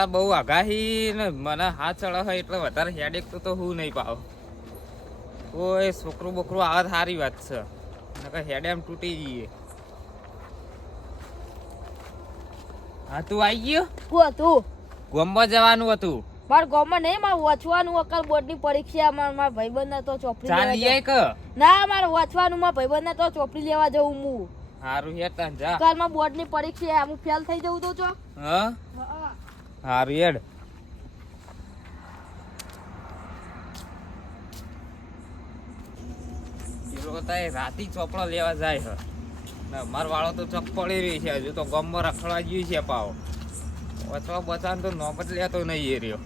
પેલા બહુ આગાહી ને મને હાથ ચડે હોય એટલે વધારે હેડેક તો તો હું નહીં પાવ કોઈ છોકરું બોકરું આવે સારી વાત છે. નકર હેડ એમ તૂટી જઈએ. હા તું આવી ગયો? હું હતું? ગોમમાં જવાનું હતું. માર ગામમાં નહીં મારે વાંચવાનું અકલ બોર્ડની પરીક્ષા માર મારા ભાઈબંધ તો ચોપડી લેવા લઈ કે? ના મારે વાંચવાનું માર ભાઈબંધ તો ચોપડી લેવા જવું હું. હારું હે તાં જા. બોર્ડ બોર્ડની પરીક્ષા આમ ફેલ થઈ જવું તો ચો હા. હેડ. એ લોકો તો એ રાતી ચોપડો લેવા જાય છે. ને અમાર વાળો તો ચોક પડી રહી છે હજુ તો ગમમાં રખડવા ગયું છે પાવ. અથવા બચાન તો નોબત લેતો નહીં એ રહ્યો.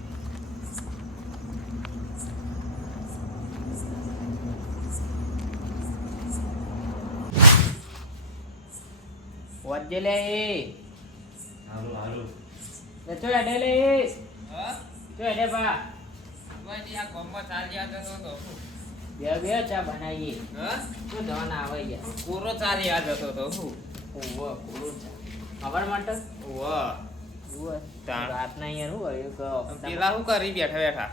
વજ્જે લે હારું હારું. લે ચો એડે લે એ એડે બા તું આ ગમમાં ચાલ્યા જતો તો શું? બે બે ચા બનાવીએ. હા? શું જવાના આવે યાર પૂરો ચાલ્યા જતો તો શું? ઓવો કોરો ચા. ખબર માટે? ઓવો યાર હું પેલા શું કરી બેઠા બેઠા?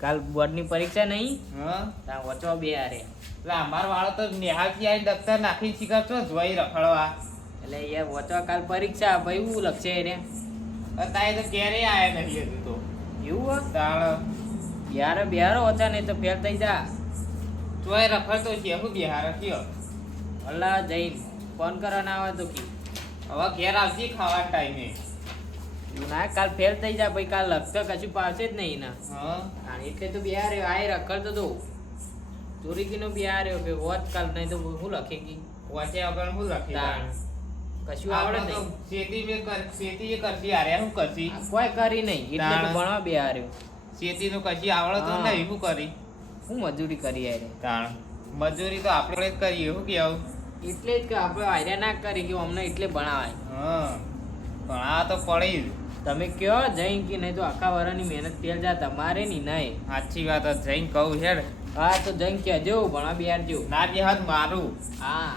કાલ બોર્ડની પરીક્ષા નહીં? હા? તા વચવા બે આરે એટલે અમાર વાળો તો નેહાજી આવીને દફતર નાખી શીખર છો જોઈ રખડવા. એટલે યાર વચવા કાલ પરીક્ષા ભાઈ હું લખશે રે અત્યારે તો ક્યારેય આયા નથી હજુ તો. એવું હોય તાણ બિહારે બિહારો હતા નહીં તો ફેલ થઈ જા. જોઈ રખડતો છે હું બિહાર થયો. અલ્લા જઈને ફોન કરવાના આવે તો કી. હવે ઘેર આવજી ખાવા ટાઈમે. ના કાલ ફેલ થઈ જા ભાઈ કાલ લગતો કશું પાસે જ નહીં ના હા. એટલે તો બિહાર આય રખડતો તો. ચોરી કીનો બિહાર હોત કાલ નહીં તો હું લખી ગઈ વાંચે વગર હું લખી. કશું આવડે નહીં. ખેતી બી કર ખેતી એ કરશી આરે હું કરશી? કોઈ કરી નહીં એટલે ભણવા બે ભણવા બિહાર ખેતી નું કશી આવડે તો. નહીં હું કરી? હું મજૂરી કરી આરે તાણ. મજૂરી તો આપણે જ કરીએ હું કે આવું એટલે જ કે આપણે આયરા ના કરી કે અમને એટલે ભણાવાય. હા. પણ તો પડી તમે કયો જઈને કે નહીં તો આખા વરાની મહેનત તેલ જા તમારે નહીં નહીં. સાચી વાત જ જઈને કહું હેડ હા તો જઈને કહેજો ભણા બિહાર જો ના બિહાર મારું. હા.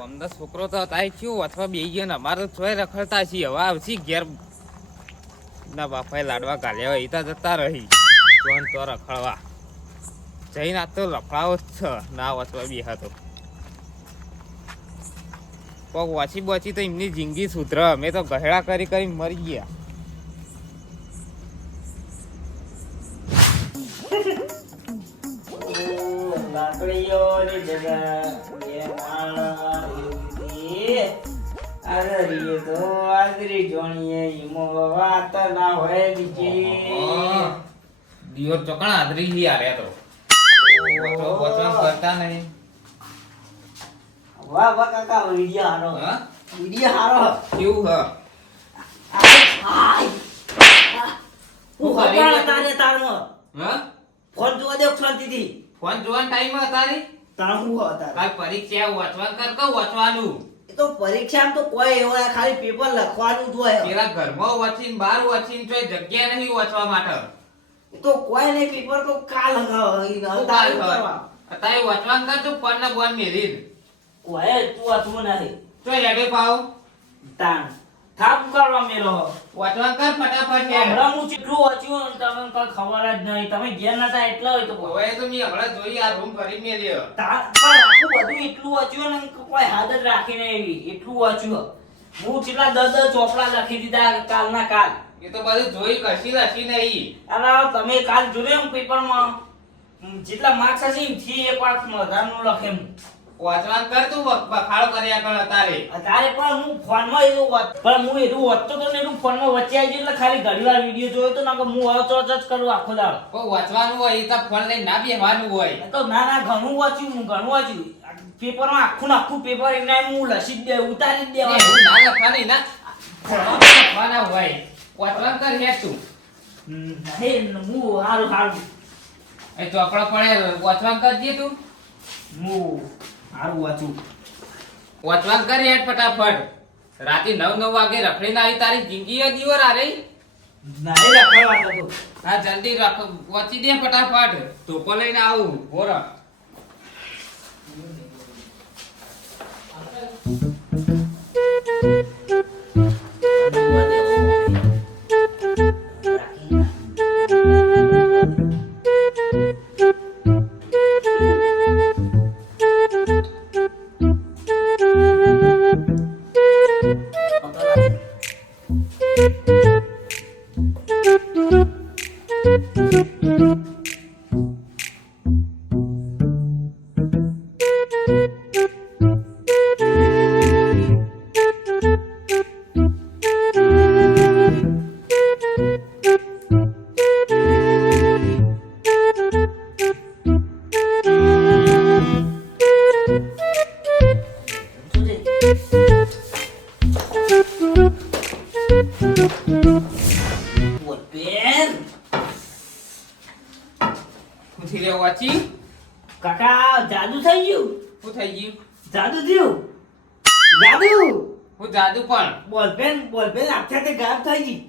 અમદા છોકરો તો તાય થયું, અથવા બે ગયો ને અમારે તો રખડતા છીએ. હવે આવશી ઘેર. ના, બાપાએ લાડવા કાઢ્યા હોય, એ જતા રહી. જોન તો રખડવા. જઈને આ તો લફડાવો જ છે. ના વચવા બી હતો પગ વાંચી બચી તો એમની જિંદગી સુધર. અમે તો ગહેડા કરી કરી મરી ગયા. લાકડીઓની જગા. અરે રીએ તો આદરી જોણીએ ઈમો વાત ના હોય બીજી. દિયોર ચોકણા આદરી હી આર્યા તો. વચવા વચવા કરતા નહીં. વાહ વાહ કાકા વિડિયો હારો. હા? વિડિયો હારો. કેવું હ? હું તારે તારનો. હા? ફોન જોવા દે શાંતિથી ફોન જોવાનો ટાઈમ તારી? તાર હું હતા કાલ પરીક્ષા વાંચવા કર કહું વાંચવાનું. એ તો પરીક્ષામાં તો કોઈ એવો ખાલી પેપર લખવાનું જ હોય. પેલા ઘરમાં વાંચીને બહાર વાંચીને તો જગ્યા નહીં વાંચવા માટે. તો કોઈ નહીં પેપર તો કાલ હંગાવ કાલ કર? અત્યારે વાંચવા કર તું પણ ને બોન મેલીને કોઈ તું વાંચવું નહીં તો એડે પાવ. તાણ. થાપ કરવા મેલો. વાંચવા કર ફટાફટ હેડ હમણાં હું કેટલું વાંચ્યું ને તમને કઈ ખબર જ નહીં. તમે ઘેર નતા એટલા હોય તો હવે તો મેં હમણાં જોઈ આ રૂમ કરી મેલ્યો તા- પણ આખું બધું એટલું વાંચ્યું ને કોઈ હાથ જ રાખી નહીં એવી એટલું વાંચ્યું હું કેટલા દસ દસ ચોપડા લખી દીધા કાલના કાલ. એ તો બધું જોઈ કશી લખી નહીં. અરે તમે કાલ જોયું પેપરમાં. જેટલા માર્ક્સ હશે એ એક વાર વધારનું લખે એમ. વાંચવા કર તું બખાડો કર્યા કર અત્યારે તારે પણ હું ફોનમાં એવું વાત પણ હું એવું વાંચતો તો ને ફોન ફોનમાં વચ્ચે આવી ગયું એટલે ખાલી ઘણી વાર વીડિયો જોયો તો ના કે હું તો જ કરું આખો દાડો. કો વાંચવાનું હોય એ તો ફોન લઈને ના બેવાનું હોય. તો ના ના ઘણું વાંચ્યું હું ઘણું વાંચ્યું. પેપરમાં આખું ને આખું પેપર એમને હું લસી દે ઉતારી જ દેવાનું. ના લખવાની ના. લખવાના હોય. વાંચવા કર હે તું. હે નહીં, હું હારું હારું. એ ચોપડો પડે કર દે તું. હું હારું વાંચું. વાંચવાન કરી હેડ ફટાફટ. રાતે નવ નવ વાગે રખડીને આવી તારી જિંદગી દિવર આ રહી. નાઈ વાંચતો તો. હા જલ્દી રખ વાંચી દે ફટાફટ. ધોકો લઈને આવું બોરા બોલપેન પૂછી લે વાંચી? કાકા જાદુ થઈ ગયું? શું થઈ ગયું? જાદુ થયું? જાદુ? હું જાદુ પણ. બોલપેન બોલપેન આખે તે ગાયબ થઈ ગઈ.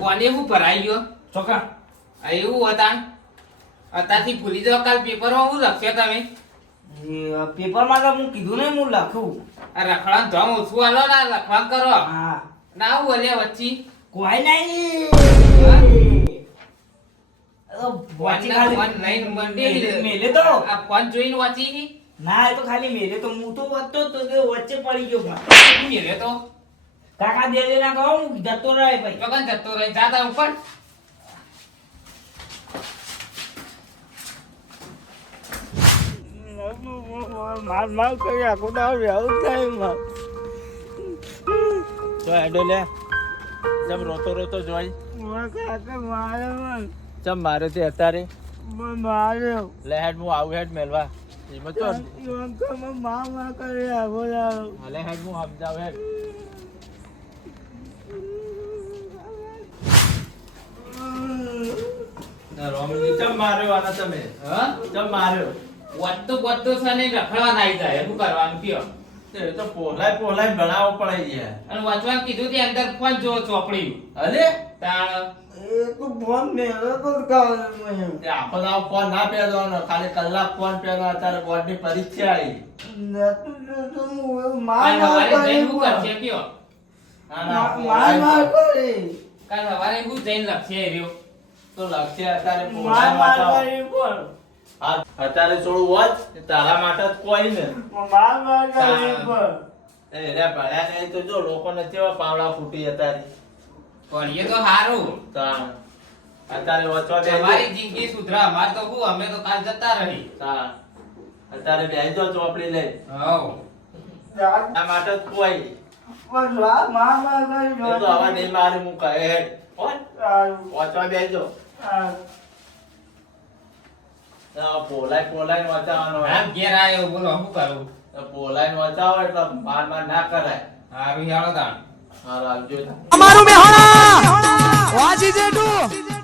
કોને હું ભરાઈ ગયો? છોકરા એવું હતા? અત્યારથી ભૂલી જાઓ કાલ પેપરમાં હું લખ્યો તમે. પેપરમાં તો હું કીધું ને હું લખું. આ રખડા ધમ ઓછું હાલો ને આ લખવા કરો. હા. ના હું અલે વચ્ચી. કોઈ નહીં. ખાલી- મેલે તો. આ ફોન જોઈને વાંચી ના એ તો ખાલી મેલે તો. હું તો તો કે વચ્ચે પડી ગયો. મેલે તો. કાકા દે દે ના કહો હું જતો રહે ભાઈ. ચોકન જતો રહી. જાતા ઉપર. માર માર કરી આખું દાવ આવું થાય માર તો હેડો લે જેમ રોતો રોતો જોઈ મારે ચમ મારે તે અત્યારે માર્યો લે હેડ હું આવું હેડ મેલવા એમાં તો યોગમાં મા મા કરી આખું લે હેડ હું સમજાવ હેડ ચમ માર્યો આના તમે? હા? ચમ માર્યો? વાંચતો વાંચતો છે ને રખડવા નાઈ જાય. શું કરવાનું કયો? તે તો પોલાય પોલાય ભણાવો પડે યાર અને વાંચવાનું કીધું તે અંદર ફોન જો ચોપડી અરે તાણ? તો ફોન મેળો તો કાલે મને તે આખો દાવ ફોન ના પહેરવાનો ખાલી કલાક ફોન પહેરવાનો અત્યારે બોર્ડની પરીક્ષા આવી. નતું જોતું હું મા કાલ સવારે જઈને કરી શું કયો? ના, ના, કાલ સવારે શું જઈને લખશે રહ્યો? તો લક્ષ્ય અત્યારે પણ હા, અત્યારે થોડું વોચ તારા માટે જ કોઈ ને. મા મા એ રે ભણ્યા નહીં તો જો લોકોને કેવા પાવડા ફૂટી અત્યારે. પણ એ તો સારું તાણ. અત્યારે વચવા. તમારી જિંદગી સુધરા અમાર તો અમે તો કાલ જતા રહી. તાણ. અત્યારે બેસજો ચોપડી લઈ હવ. આ માટે જ કોઈ. પણ કરી તો નહીં મારે. વચવા આ પોલાય પોલાય વાંચાવાનો આમ ઘેર આવ્યો બોલો શું કરું? પોલાય વાંચાવો એટલે માર માર ના કરાય. હારું હેળો તાણ. હારું આવજો અમારું મેહોણા. વાજી જેટું